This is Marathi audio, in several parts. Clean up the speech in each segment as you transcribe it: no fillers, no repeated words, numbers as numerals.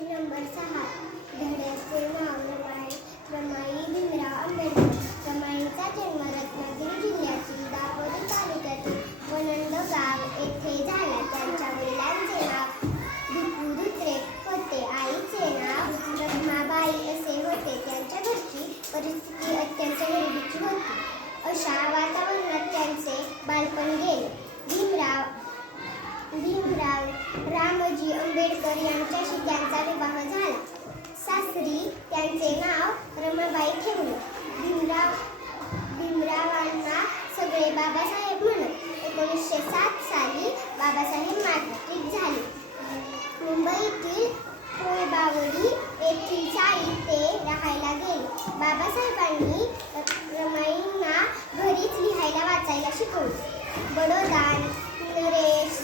नंबर 6. धड्याचे नाव रमाई भीमराव आंबेडकर. रमाईंचा जन्म रत्नागिरी जिल्ह्यातील दापोली तालुक्यातील वनंद गाव येथे झाला. त्यांच्या वडिलांचे नाव भिकू धुत्रे होते. आईचे नाव रखमाबाई असे होते. त्यांच्या घरची परिस्थिती अत्यंत गरिबीची होती. अशा वातावरणात त्यांचे बालपण गेले. भीमराव रामजी आंबेडकर यांच्याशी त्यांचा विवाह झाला. सासरी त्यांचे नाव रमाबाई ठेवले. भीमरावांना सगळे बाबासाहेब म्हणत. 1907 साली बाबासाहेब मार्टीर झाले. मुंबईतील कोळबावडी येथील चाळीत ते राहायला गेले. बाबासाहेबांनी रमाईंना घरीच लिहायला वाचायला शिकवले. बडोदा नरेश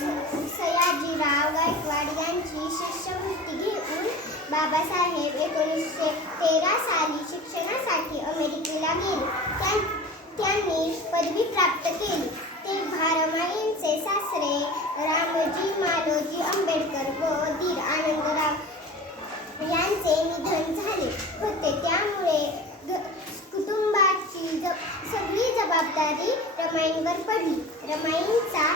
सयाजीराव गायकवाड यांची शिष्यवृत्ती घेऊन बाबासाहेब 1913 साली शिक्षणासाठी अमेरिकेला गेले. त्यांनी पदवी प्राप्त केली. तेव्हा रमाईंचे सासरे रामजी मालोजी आंबेडकर व दीर आनंदराव यांचे निधन झाले होते. त्यामुळे कुटुंबाची सगळी जबाबदारी रमाईंवर पडली. रमाईंचा